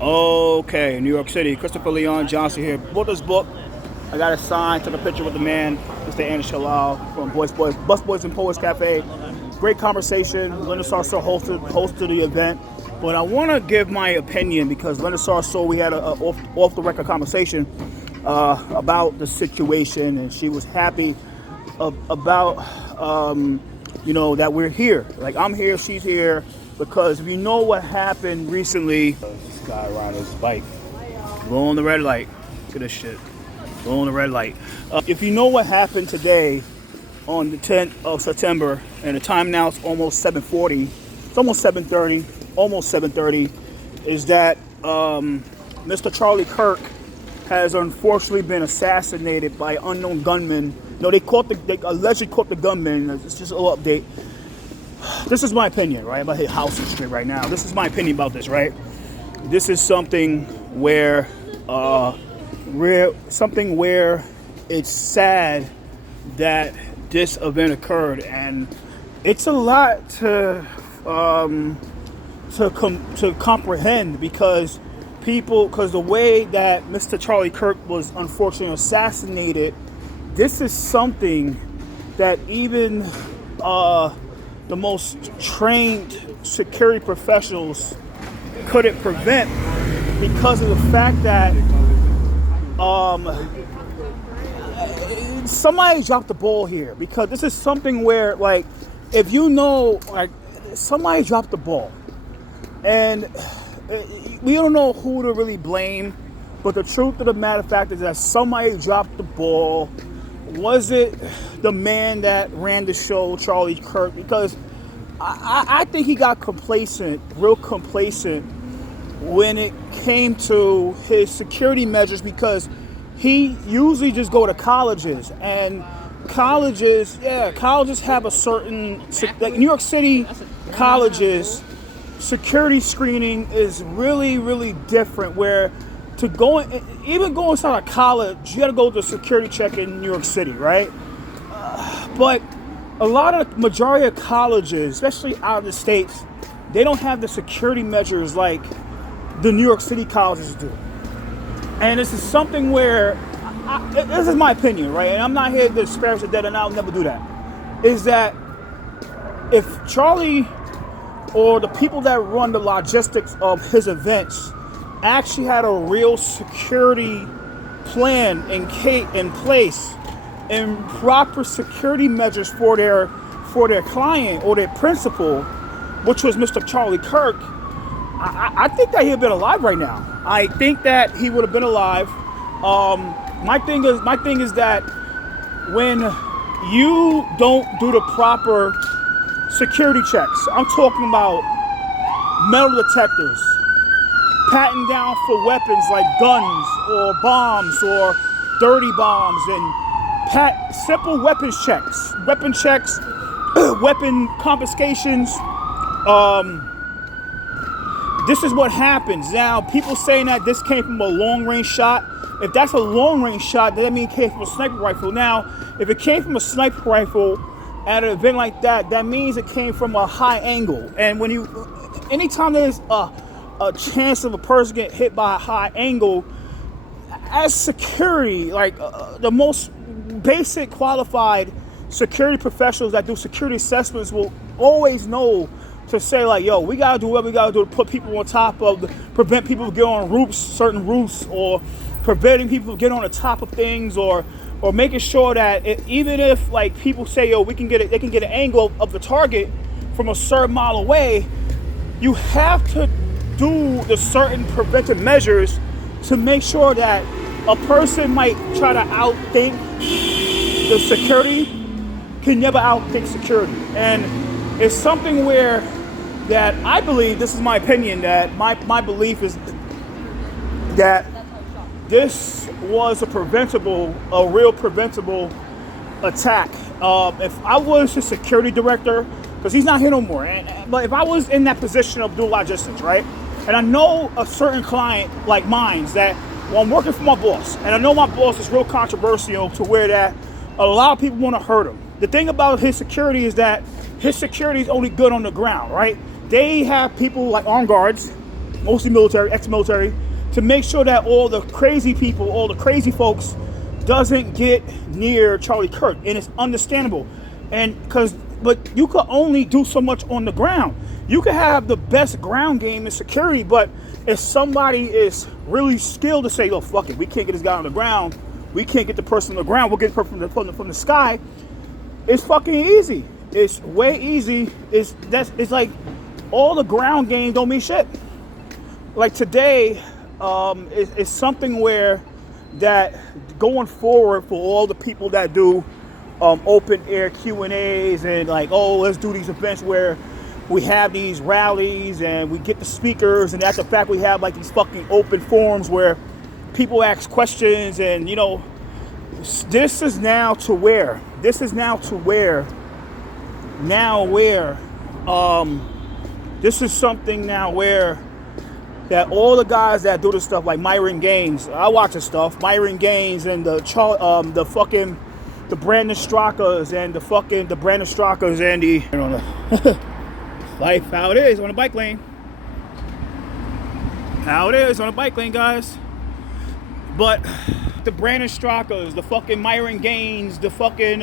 Okay, New York City. Christopher Leon Johnson here. Bought this book. I got it signed. Took a picture with the man, Mr. Andy Shalal from Bus Boys and Poets Cafe. Great conversation. Linda Sarso hosted the event. But I want to give my opinion because Linda Sarso, we had a off the record conversation about the situation, and she was happy about that we're here. Like, I'm here, she's here, because if you know what happened recently, this guy riding his bike, blowing the red light. Look at this shit, blowing the red light. If you know what happened today on the 10th of September, and the time now it's almost 7:40, it's almost 7:30, is that Mr. Charlie Kirk has unfortunately been assassinated by unknown gunmen. No, they allegedly caught the gunman. It's just a little update. This is my opinion, right? I'm about to hit House Street right now. This is my opinion about this, right? This is something where it's sad that this event occurred, and it's a lot to comprehend because the way that Mr. Charlie Kirk was unfortunately assassinated, this is something that even the most trained security professionals couldn't prevent because of the fact that somebody dropped the ball here. Because this is something where, like, if you know, like, somebody dropped the ball, and we don't know who to really blame, but the truth of the matter of fact is that somebody dropped the ball. Was it the man that ran the show, Charlie Kirk? Because I think he got real complacent when it came to his security measures, because he usually just go to colleges, and colleges have a certain, like New York City colleges, security screening is really, really different, where to go inside a college, you got to go to a security check in New York City, right? But a lot of majority of colleges, especially out of the States, they don't have the security measures like the New York City colleges do. And this is something where, this is my opinion, right? And I'm not here to disparage the dead, and I'll never do that. Is that if Charlie or the people that run the logistics of his events actually had a real security plan in place and proper security measures for their client or their principal, which was Mr. Charlie Kirk, I think that he'd have been alive right now. I think that he would have been alive. My thing is that when you don't do the proper security checks, I'm talking about metal detectors, patting down for weapons like guns or bombs or dirty bombs, and simple weapon checks, weapon confiscations. This is what happens. Now, people saying that this came from a long-range shot. If that's a long-range shot, then that means it came from a sniper rifle. Now, if it came from a sniper rifle at an event like that, that means it came from a high angle. And anytime there's a chance of a person getting hit by a high angle, as security, like the most basic qualified security professionals that do security assessments will always know to say, like, yo, we gotta do what we gotta do to put people on top of, prevent people from getting on certain roofs, or preventing people from getting on the top of things, or making sure that even if, like, people say, yo, they can get an angle of the target from a certain mile away, you have to do the certain preventive measures to make sure that a person might try to outthink the security can never outthink security. And it's something where that I believe, this is my opinion, that my belief is that this was a real preventable attack. If I was his security director, because he's not here no more, but if I was in that position of doing logistics, right? And I know a certain client like mine that, well, I'm working for my boss, and I know my boss is real controversial to where that a lot of people want to hurt him. The thing about his security is that his security is only good on the ground, right? They have people like armed guards mostly military, ex-military, to make sure that all the crazy people, all the crazy folks, doesn't get near Charlie Kirk, and it's understandable. But you could only do so much on the ground. You could have the best ground game in security, but if somebody is really skilled to say, "Oh, fuck it, we can't get this guy on the ground. We can't get the person on the ground. We'll get the person from the sky." It's fucking easy. It's way easy. It's like all the ground game don't mean shit. Like today, it's something where that going forward for all the people that do open air Q&As and like, oh, let's do these events where we have these rallies and we get the speakers, and that's the fact we have like these fucking open forums where people ask questions, and you know, this is now to where this is something now where that all the guys that do this stuff, like Myron Gaines, I watch his stuff, Myron Gaines and the Brandon Straka's and the Brandon Straka's and the, I don't know, life how it is on the bike lane. How it is on the bike lane, guys. But the Brandon Straka's, the fucking Myron Gaines, the fucking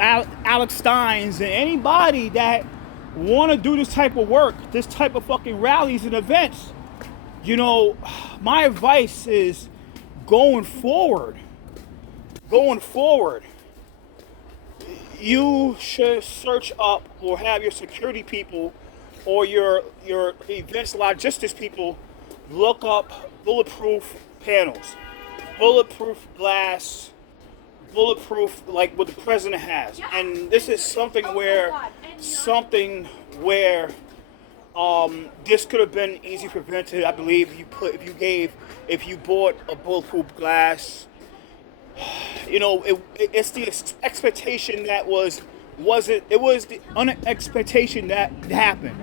Alex Steins, and anybody that want to do this type of work, this type of fucking rallies and events, you know, my advice is going forward, you should search up or have your security people or your events logistics people look up bulletproof panels, bulletproof glass, bulletproof like what the president has. And this is something where this could have been easily prevented. I believe if you bought a bulletproof glass, you know, it's the expectation that was the unexpectation that happened.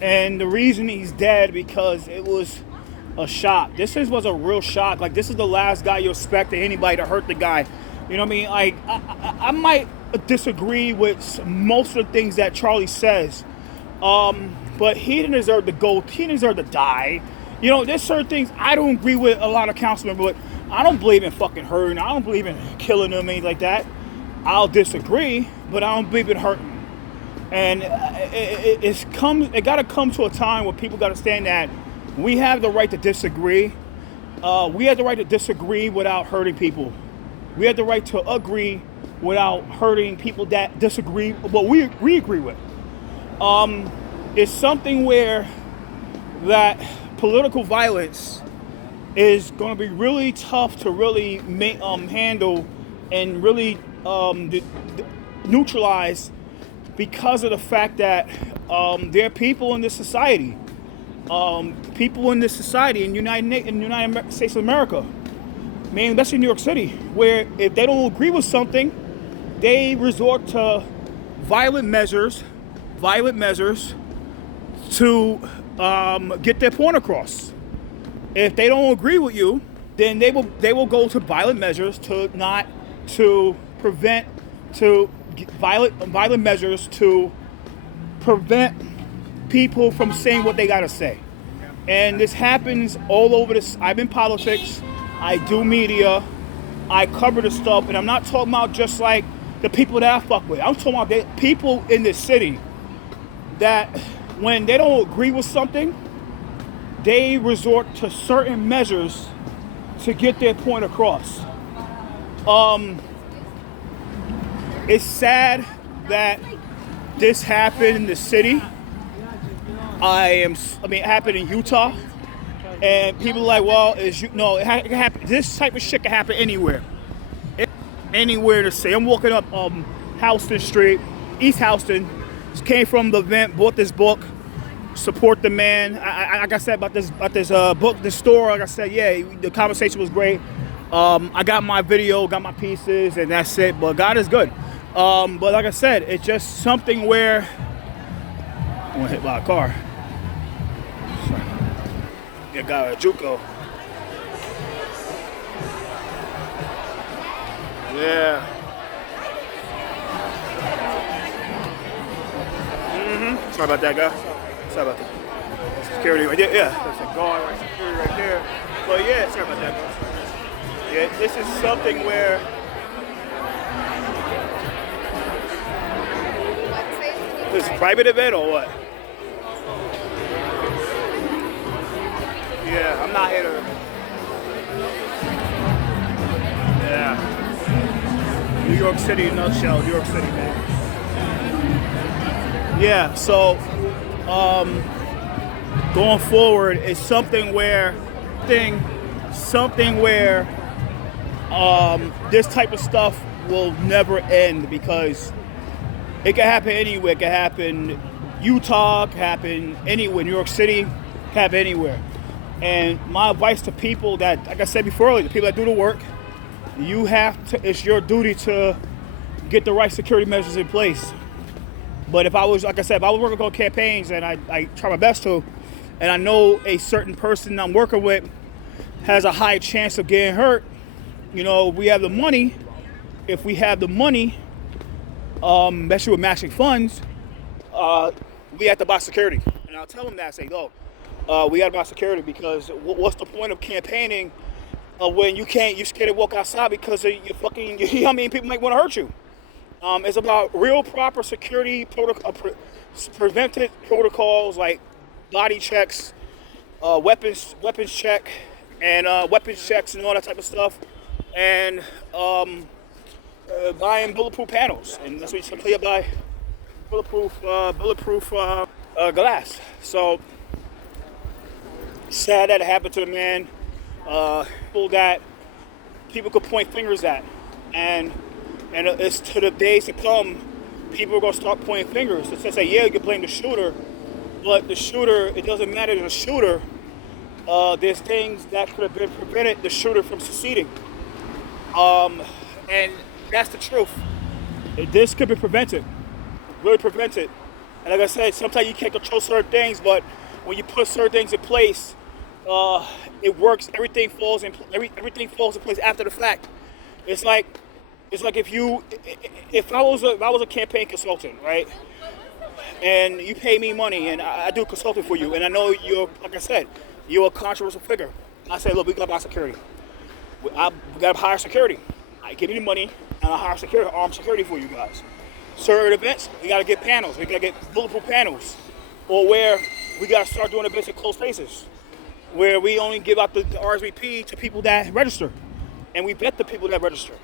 And the reason he's dead because it was a shock. This was a real shock. Like, this is the last guy you expect anybody to hurt the guy. You know what I mean? Like, I might disagree with most of the things that Charlie says, but he didn't deserve to go. He didn't deserve to die. You know, there's certain things I don't agree with a lot of councilmen, but I don't believe in fucking hurting. I don't believe in killing them, anything like that. I'll disagree, but I don't believe in hurting. And it got to come to a time where people got to stand that we have the right to disagree. We have the right to disagree without hurting people. We have the right to agree without hurting people that disagree with what we agree with. It's something where that political violence is going to be really tough to really handle and really neutralize, because of the fact that there are people in this society, in the United States of America, man, especially in New York City, where if they don't agree with something, they resort to violent measures to get their point across. If they don't agree with you, then they will go to violent measures violent measures to prevent people from saying what they gotta say. And this happens all over this. I'm in politics, I do media, I cover this stuff, and I'm not talking about just like the people that I fuck with. I'm talking about the people in this city that when they don't agree with something, they resort to certain measures to get their point across. It's sad that this happened in the city. It happened in Utah, and people are like, well, it can happen. This type of shit can happen anywhere. Anywhere in the city. I'm walking up Houston Street, East Houston. Just came from the event, bought this book. Support the man. Like I said about this book, this store. Like I said, yeah, the conversation was great. I got my video, got my pieces, and that's it. But God is good. But like I said, it's just something where I want hit by a car. Yeah, got a JUCO. Yeah. Sorry about that, guy. Sorry about that. Security right there. Yeah, there's a guard, right, security right there. But yeah, sorry about that, bro. Yeah, this is something where. This is a private event or what? Yeah, I'm not here to. Yeah. New York City, nutshell. New York City, man. Yeah, so going forward is something where this type of stuff will never end because it can happen anywhere. It can happen Utah, it can happen anywhere, New York City, it can happen anywhere. And my advice to people that, like I said before, the people that do the work, it's your duty to get the right security measures in place. But if I was, like I said, if I was working on campaigns and I try my best to, and I know a certain person I'm working with has a high chance of getting hurt, we have the money. If we have the money, especially with matching funds, we have to buy security. And I'll tell them that, say, we got to buy security because what's the point of campaigning when you're scared to walk outside because of your fucking, people might want to hurt you. It's about real proper security preventive protocols like body checks, weapons check, and weapons checks and all that type of stuff, and buying bulletproof panels, and that's what you play by bulletproof glass. So sad that it happened to the man. People that people could point fingers at, and it's to the days to come, people are going to start pointing fingers. It's to say, yeah, you can blame the shooter, but the shooter, it doesn't matter to the shooter. There's things that could have been prevented the shooter from succeeding. And that's the truth. This could be prevented, really prevented. And like I said, sometimes you can't control certain things, but when you put certain things in place, it works. Everything falls in place after the fact. It's like if I was a campaign consultant, right, and you pay me money and I do consulting for you, and I know you're, like I said, you're a controversial figure. I say, look, we got to buy security. We got to hire security. I give you the money and I hire security, armed security for you guys. Certain events, we got to get panels. We got to get bulletproof panels, or where we got to start doing events in closed spaces, where we only give out the RSVP to people that register, and we vet the people that register.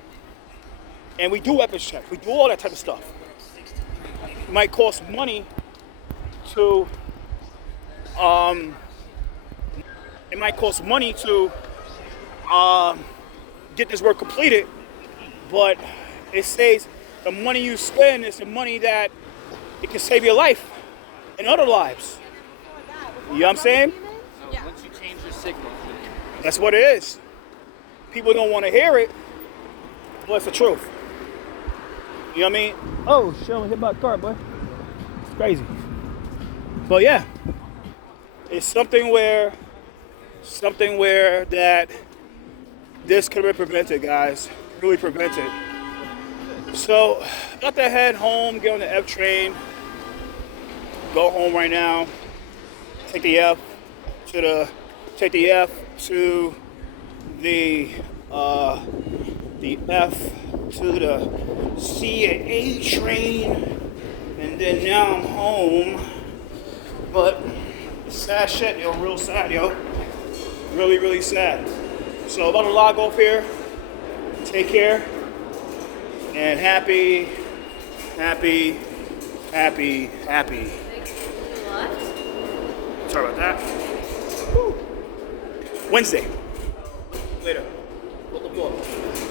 And we do weapons checks. We do all that type of stuff. It might cost money to get this work completed, but it saves the money you spend is the money that it can save your life and other lives. You know what I'm saying? No, once you change your signal. That's what it is. People don't want to hear it, but it's the truth. You know what I mean? Oh, shit, I'm hit by a car, boy. It's crazy. But yeah, it's something where that this could have been prevented, guys. Really prevented. So, got to head home, get on the F train, go home right now, take the F to the F to the C and A train, and then now I'm home. But sad shit, yo, real sad, yo. Really, really sad. So about to log off here. Take care. And happy. Sorry about that. Woo. Wednesday. Later. What the fuck?